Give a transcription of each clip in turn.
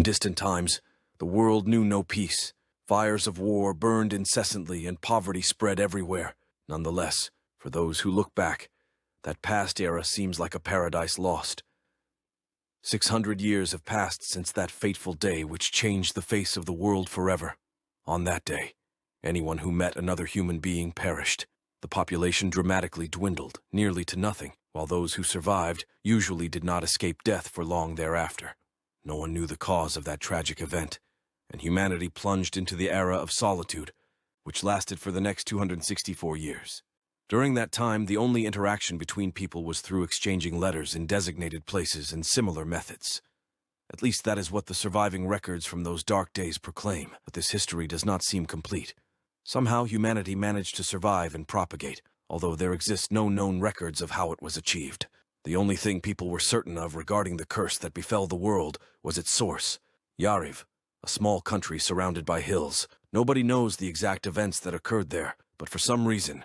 In distant times, the world knew no peace. Fires of war burned incessantly and poverty spread everywhere. Nonetheless, for those who look back, that past era seems like a paradise lost. 600 years have passed since that fateful day which changed the face of the world forever. On that day, anyone who met another human being perished. The population dramatically dwindled, nearly to nothing, while those who survived usually did not escape death for long thereafter. No one knew the cause of that tragic event, and humanity plunged into the era of solitude, which lasted for the next 264 years. During that time, the only interaction between people was through exchanging letters in designated places and similar methods. At least that is what the surviving records from those dark days proclaim, but this history does not seem complete. Somehow humanity managed to survive and propagate, although there exist no known records of how it was achieved. The only thing people were certain of regarding the curse that befell the world was its source, Yariv, a small country surrounded by hills. Nobody knows the exact events that occurred there, but for some reason,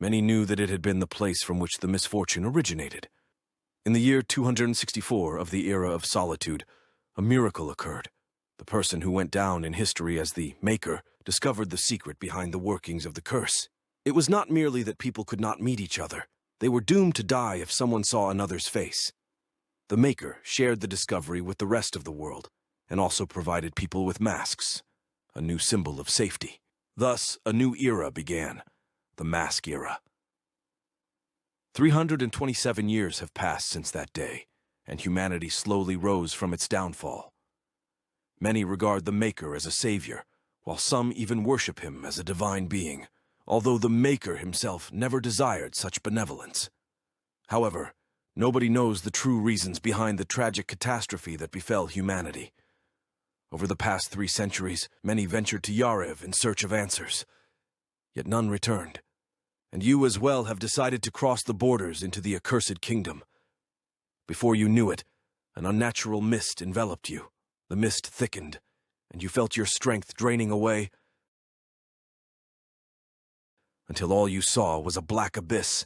many knew that it had been the place from which the misfortune originated. In the year 264 of the era of solitude, a miracle occurred. The person who went down in history as the Maker discovered the secret behind the workings of the curse. It was not merely that people could not meet each other. They were doomed to die if someone saw another's face. The Maker shared the discovery with the rest of the world, and also provided people with masks, a new symbol of safety. Thus, a new era began, the Mask Era. 327 years have passed since that day, and humanity slowly rose from its downfall. Many regard the Maker as a savior, while some even worship him as a divine being, although the Maker himself never desired such benevolence. However, nobody knows the true reasons behind the tragic catastrophe that befell humanity. Over the past 3 centuries, many ventured to Yariv in search of answers, yet none returned. And you as well have decided to cross the borders into the accursed kingdom. Before you knew it, an unnatural mist enveloped you. The mist thickened, and you felt your strength draining away, until all you saw was a black abyss.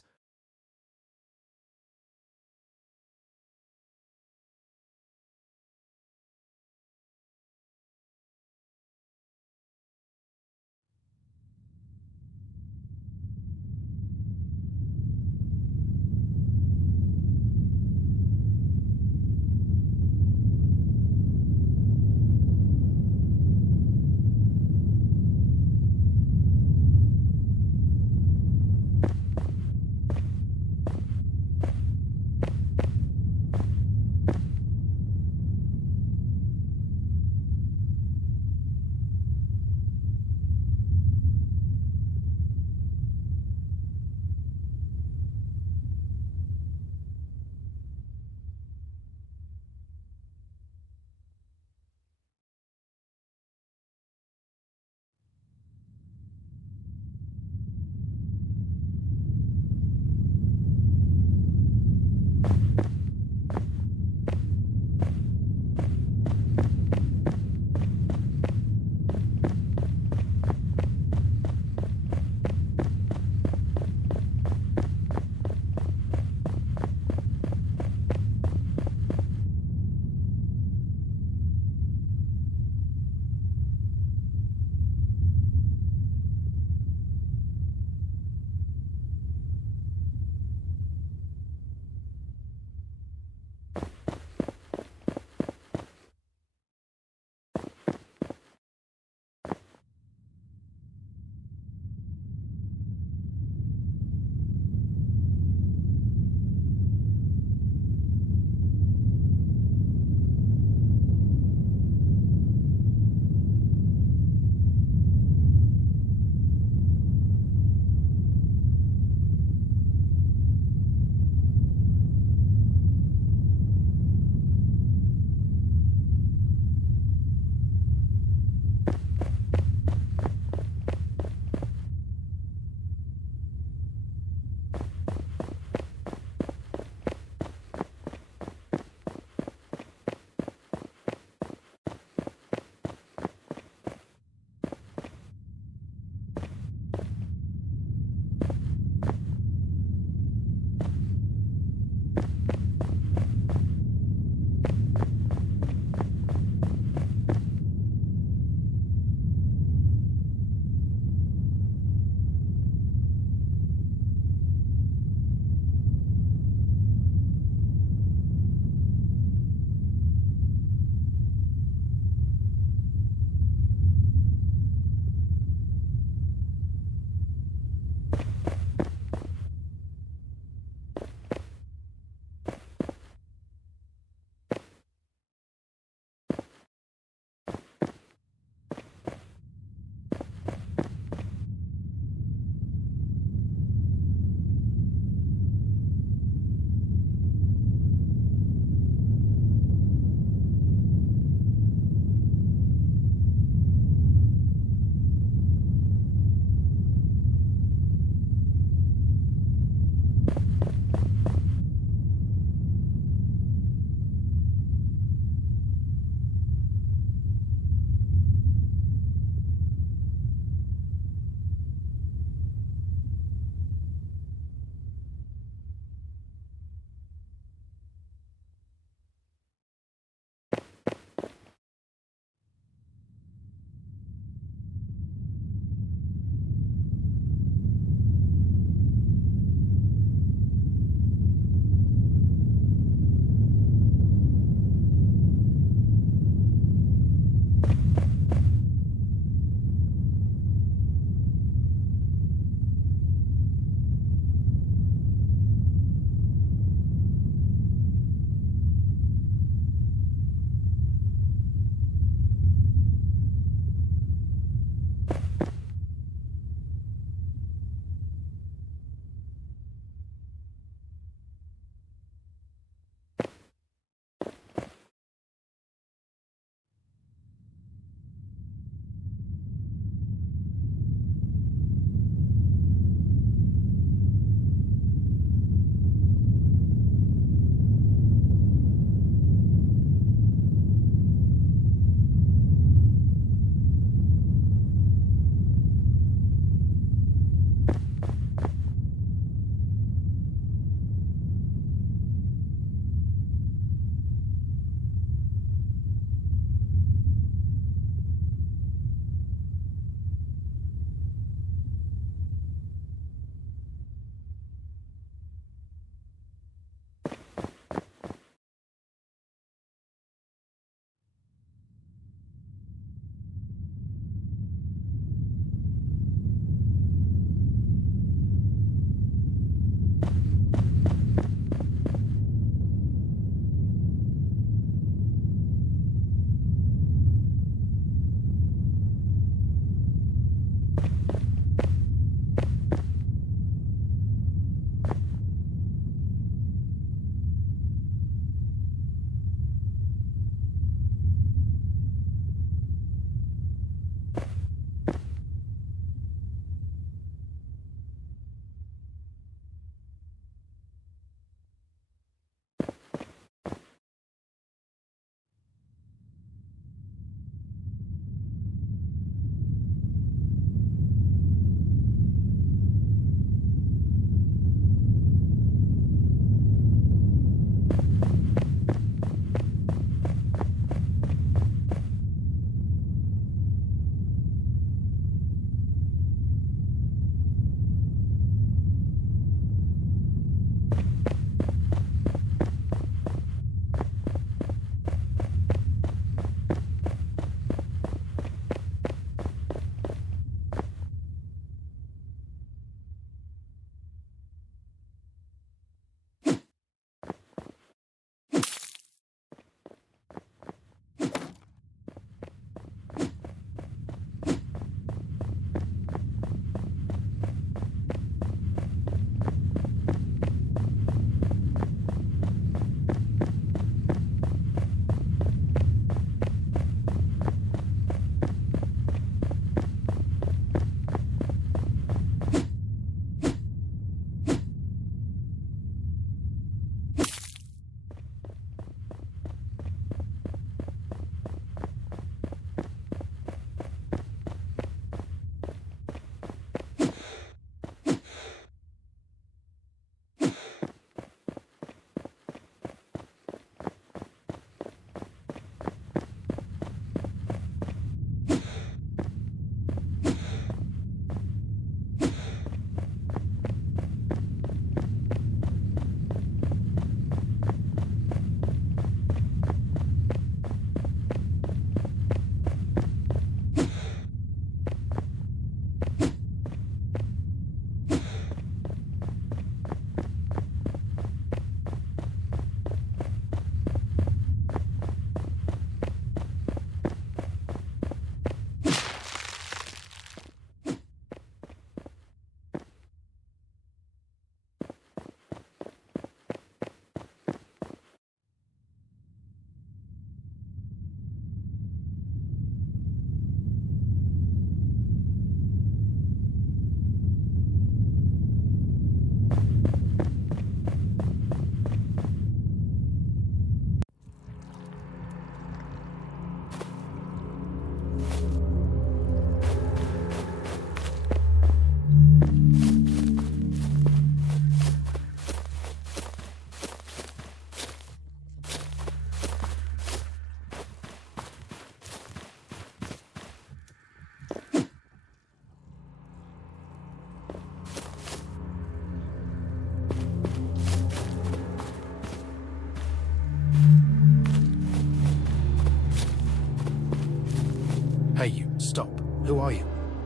Hey you, stop. Who are you?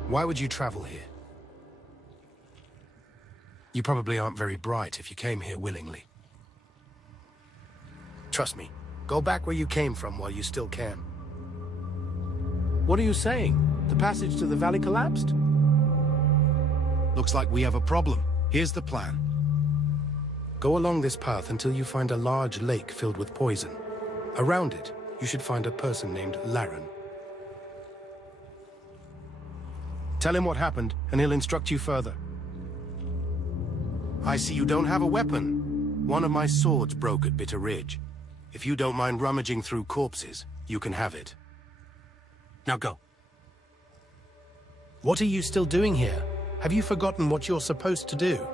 Why would you travel here? You probably aren't very bright if you came here willingly. Trust me, go back where you came from while you still can. What are you saying? The passage to the valley collapsed? Looks like we have a problem. Here's the plan. Go along this path until you find a large lake filled with poison. Around it, you should find a person named Laren. Tell him what happened, and he'll instruct you further. I see you don't have a weapon. One of my swords broke at Bitter Ridge. If you don't mind rummaging through corpses, you can have it. Now go. What are you still doing here? Have you forgotten what you're supposed to do?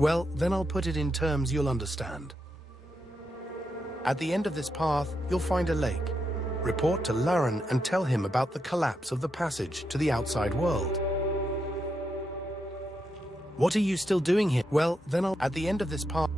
Well, then I'll put it in terms you'll understand. At the end of this path, you'll find a lake. Report to Laren and tell him about the collapse of the passage to the outside world. What are you still doing here? Well, then at the end of this path...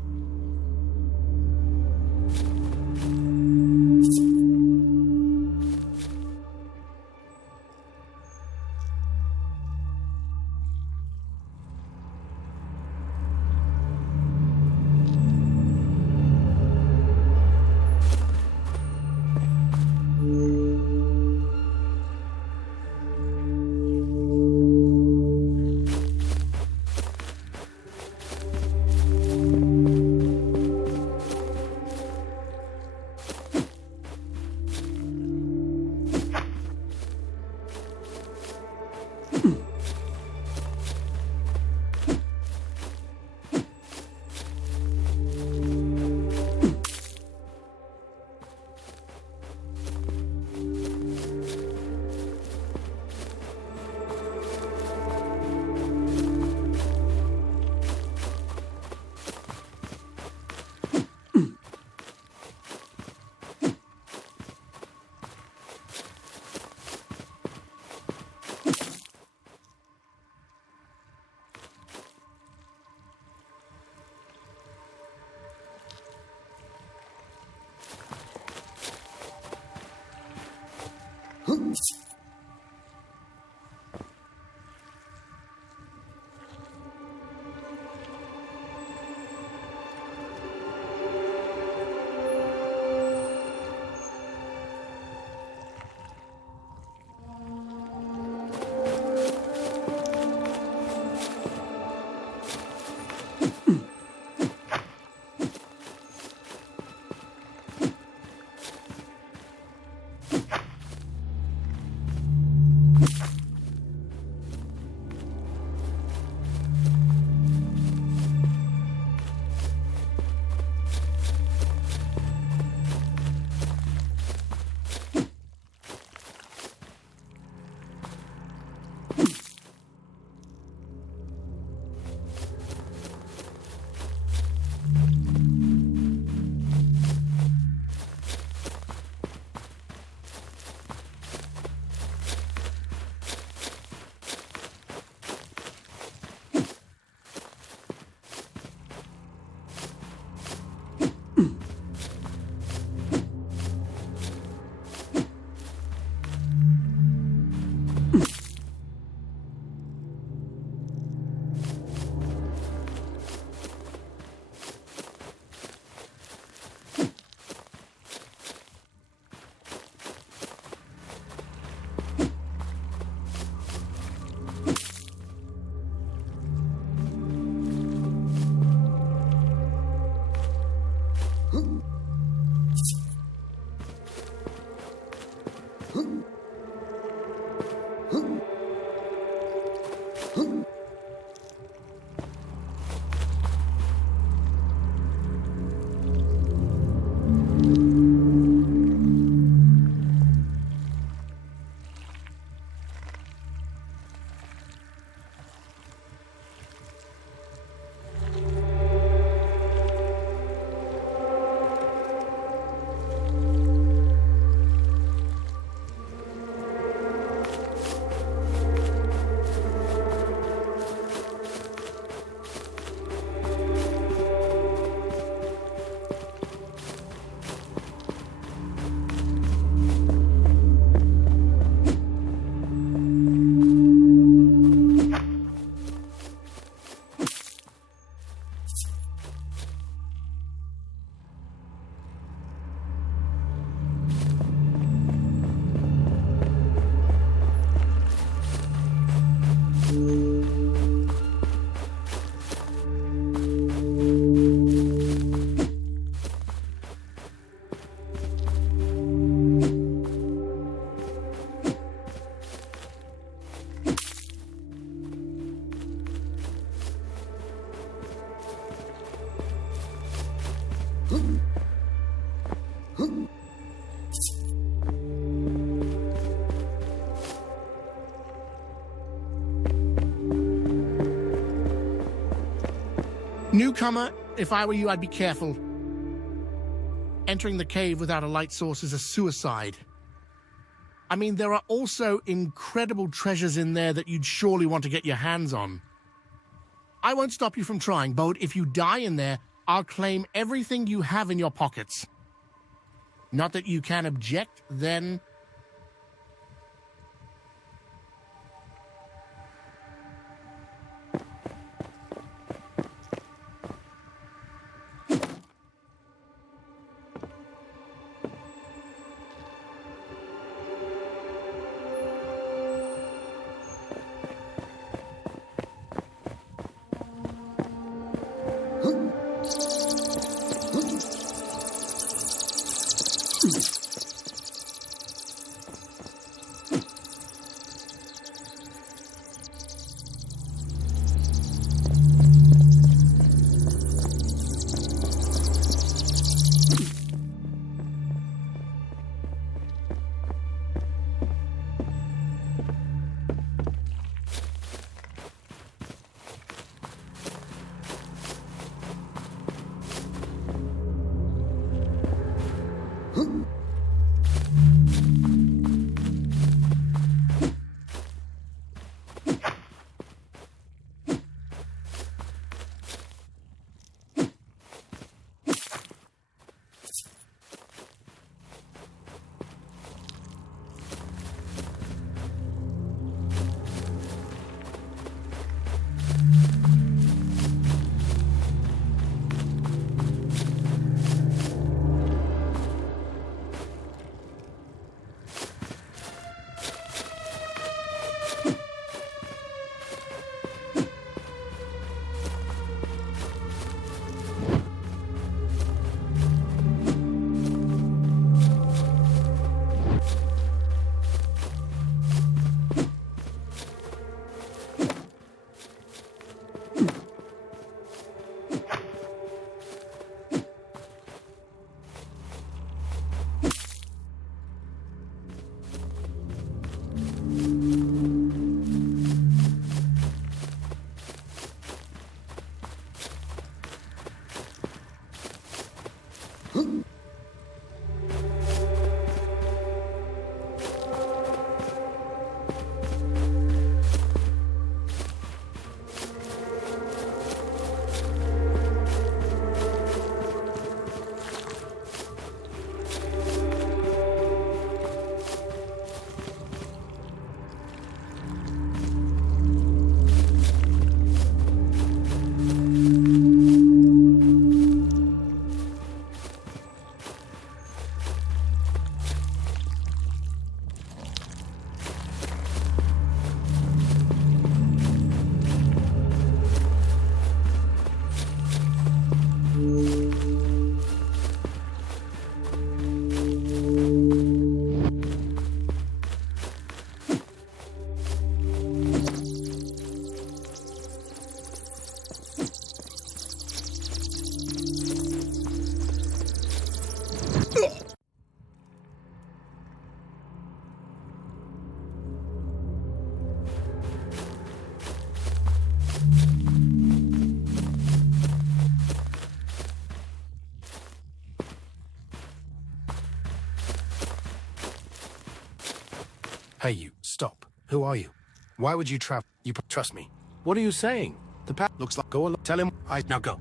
Newcomer, if I were you, I'd be careful. Entering the cave without a light source is a suicide. I mean, there are also incredible treasures in there that you'd surely want to get your hands on. I won't stop you from trying, but if you die in there, I'll claim everything you have in your pockets. Not that you can object, then... Hey, you, stop. Who are you? Why would you travel? You trust me. What are you saying? The path Looks like go along. Tell him now go.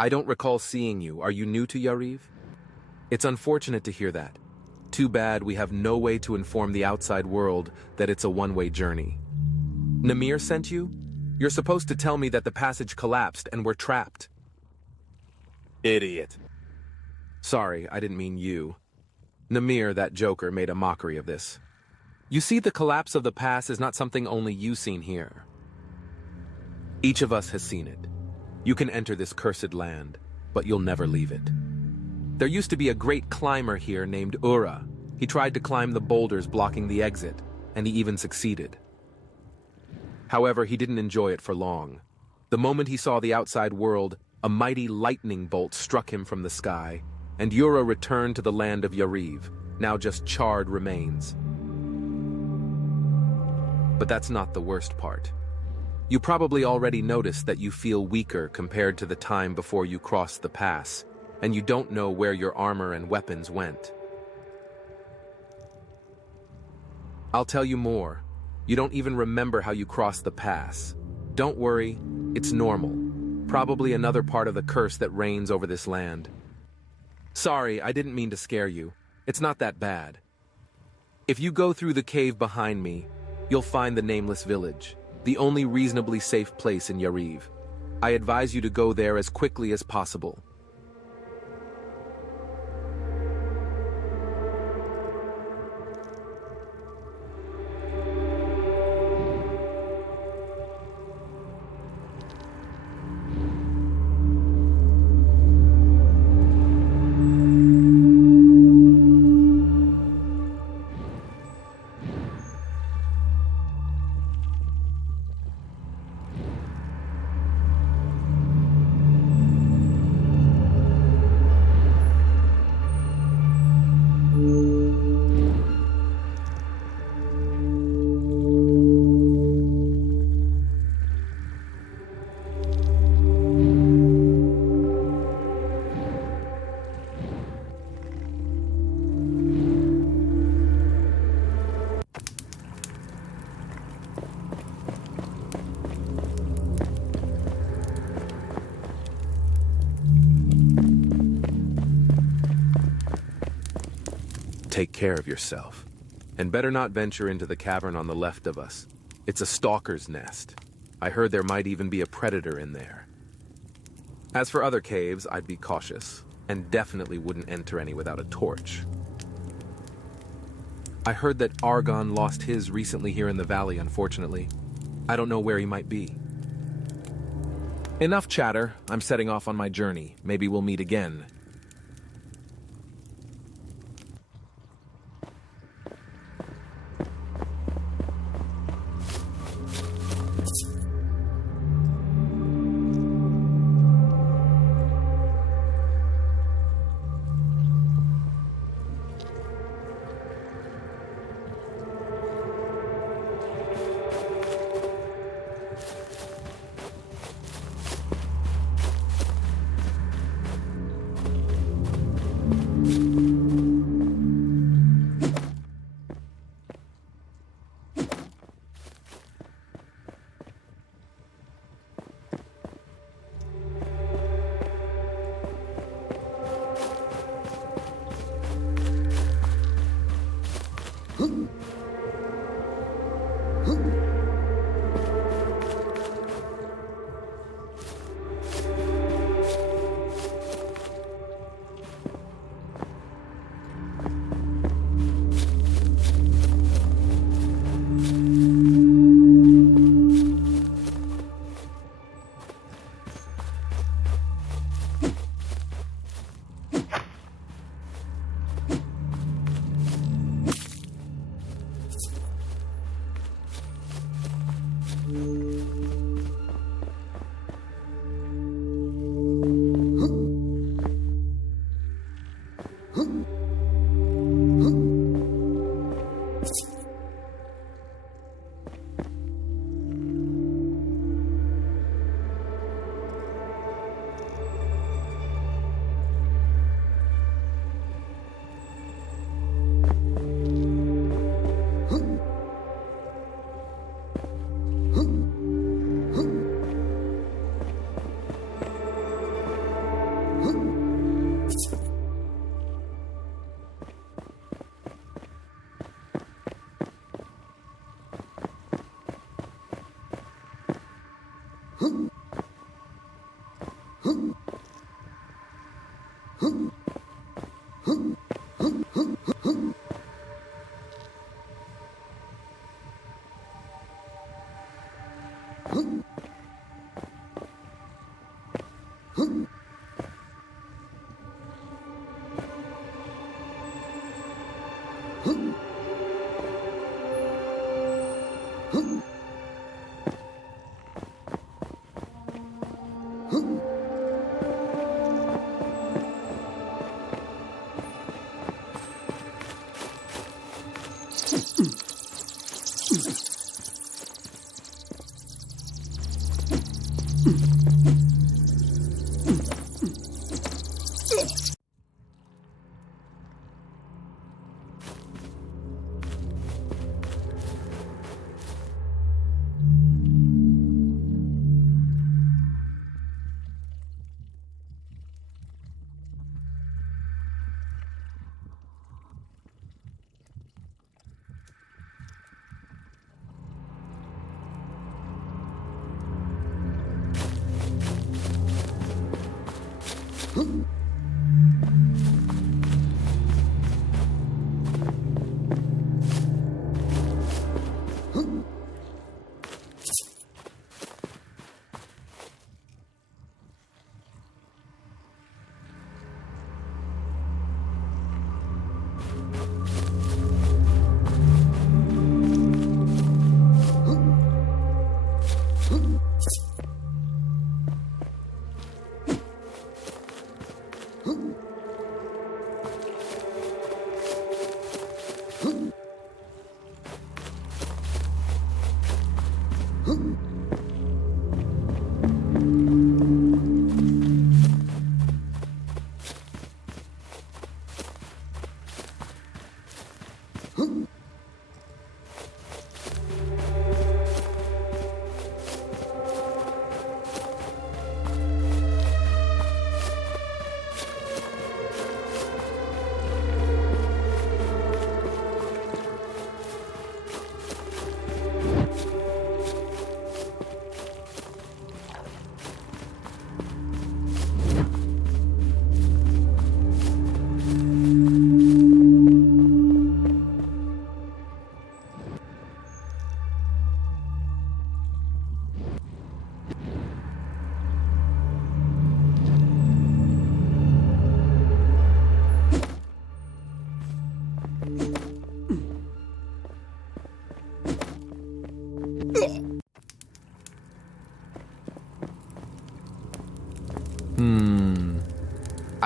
I don't recall seeing you. Are you new to Yariv? It's unfortunate to hear that. Too bad we have no way to inform the outside world that it's a one-way journey. Namir sent you? You're supposed to tell me that the passage collapsed and we're trapped. Idiot. Sorry, I didn't mean you. Namir, that joker, made a mockery of this. You see, the collapse of the pass is not something only you've seen here. Each of us has seen it. You can enter this cursed land, but you'll never leave it. There used to be a great climber here named Ura. He tried to climb the boulders blocking the exit, and he even succeeded. However, he didn't enjoy it for long. The moment he saw the outside world, a mighty lightning bolt struck him from the sky, and Ura returned to the land of Yariv, now just charred remains. But that's not the worst part. You probably already noticed that you feel weaker compared to the time before you crossed the pass, and you don't know where your armor and weapons went. I'll tell you more. You don't even remember how you crossed the pass. Don't worry, it's normal. Probably another part of the curse that reigns over this land. Sorry, I didn't mean to scare you. It's not that bad. If you go through the cave behind me, you'll find the Nameless Village, the only reasonably safe place in Yariv. I advise you to go there as quickly as possible. Take care of yourself. And better not venture into the cavern on the left of us. It's a stalker's nest. I heard there might even be a predator in there. As for other caves, I'd be cautious, and definitely wouldn't enter any without a torch. I heard that Argon lost his recently here in the valley, unfortunately. I don't know where he might be. Enough chatter. I'm setting off on my journey. Maybe we'll meet again.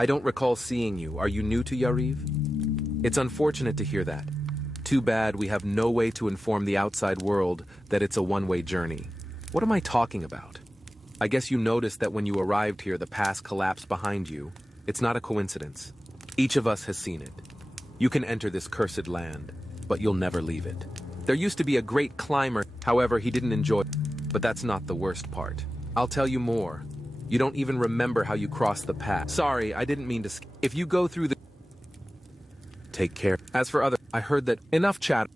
I don't recall seeing you. Are you new to Yariv? It's unfortunate to hear that. Too bad we have no way to inform the outside world that it's a one-way journey. What am I talking about? I guess you noticed that when you arrived here, the pass collapsed behind you. It's not a coincidence. Each of us has seen it. You can enter this cursed land, but you'll never leave it. There used to be a great climber, however, he didn't enjoy it. But that's not the worst part. I'll tell you more. You don't even remember how you crossed the pass. Sorry, I didn't mean to... If you go through the... take care. As for other, I heard that enough chat.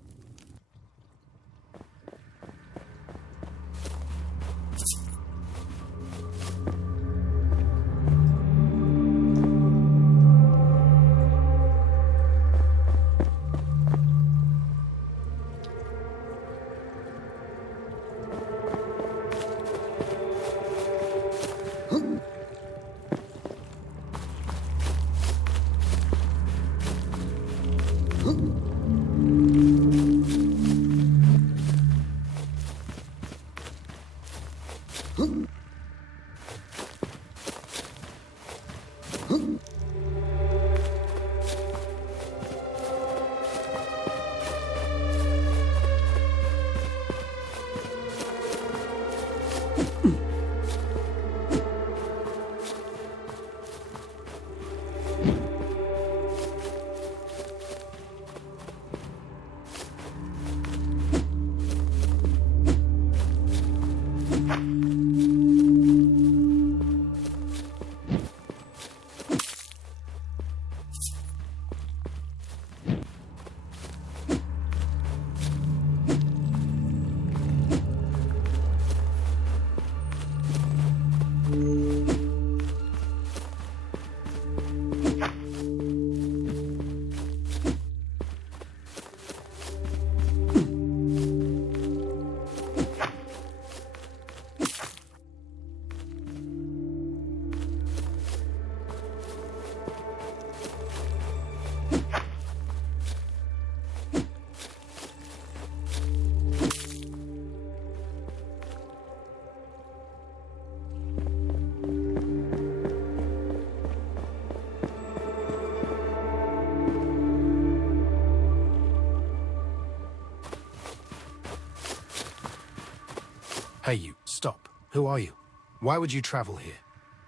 Hey you, stop. Who are you? Why would you travel here?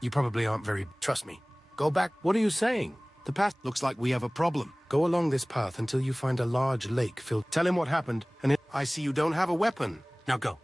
You probably aren't very... Trust me. Go back. What are you saying? The past. Looks like we have a problem. Go along this path until you find a large lake filled... Tell him what happened, and I see you don't have a weapon. Now go.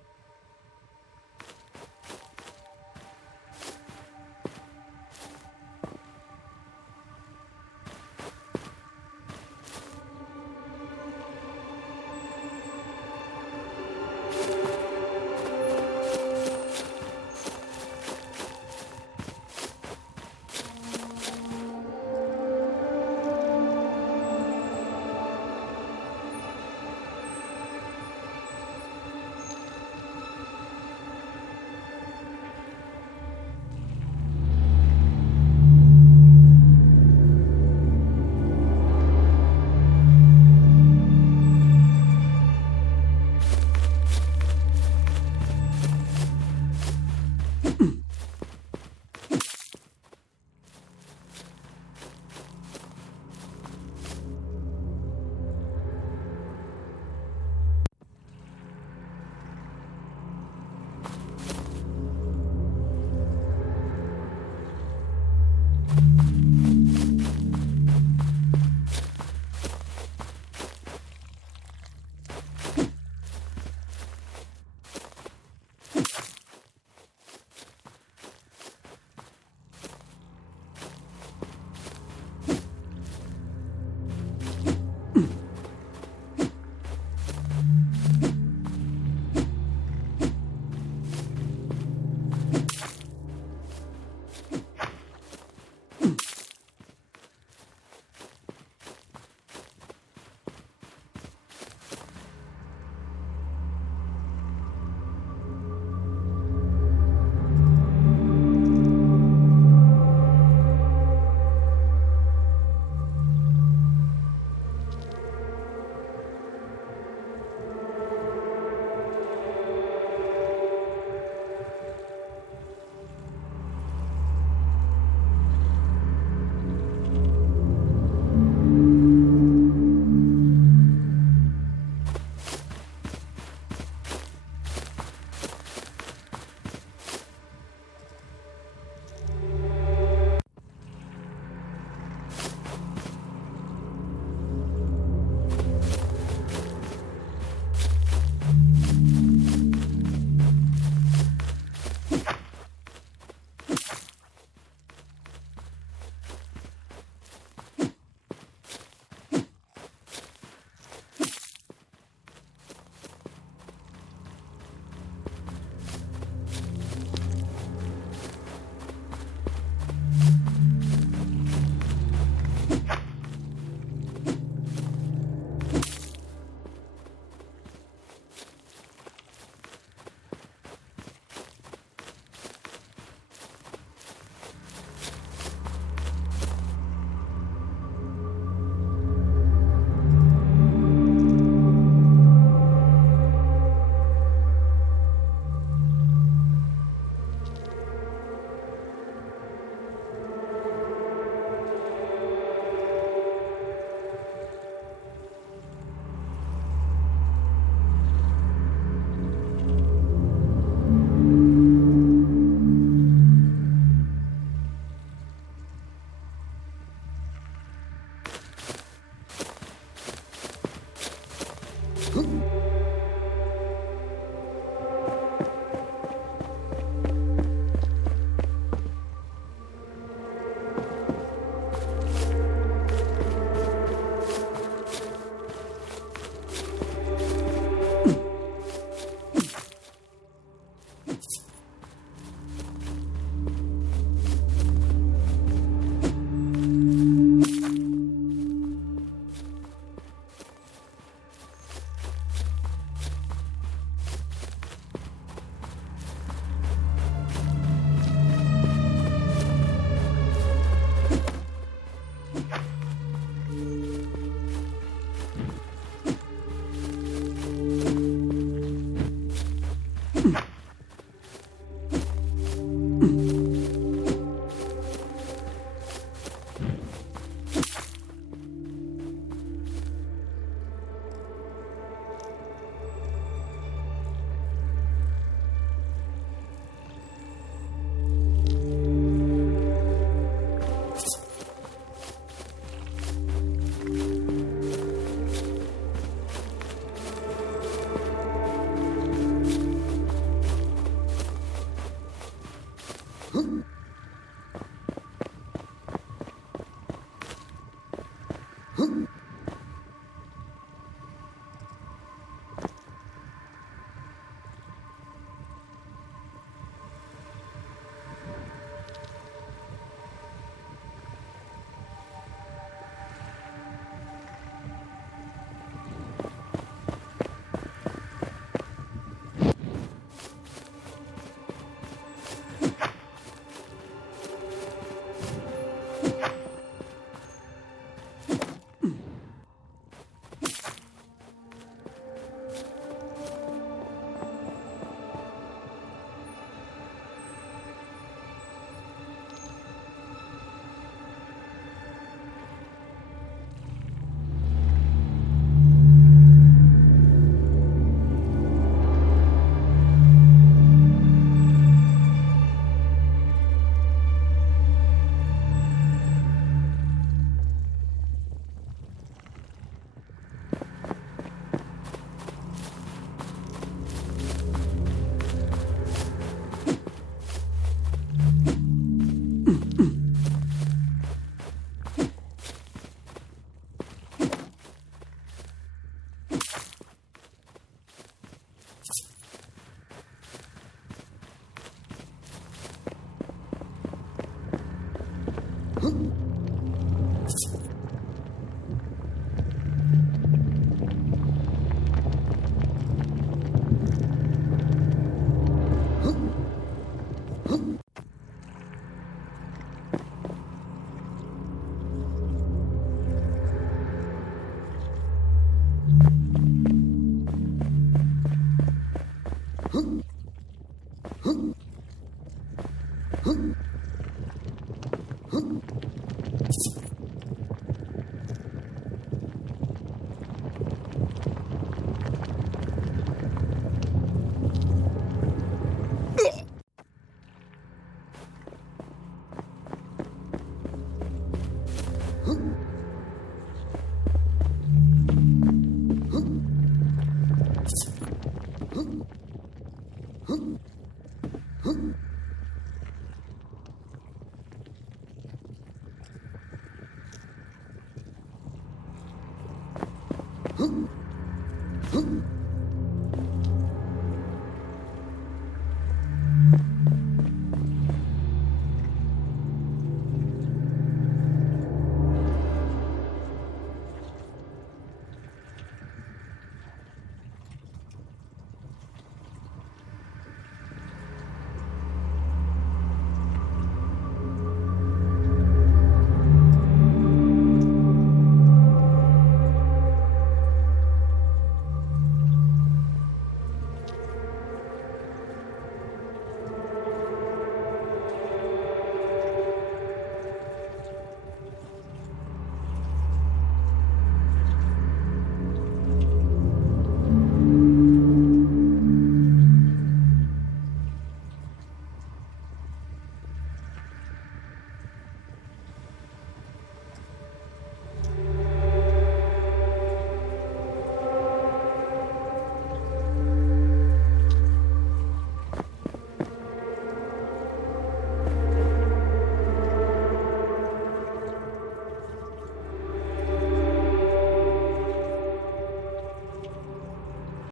Huh?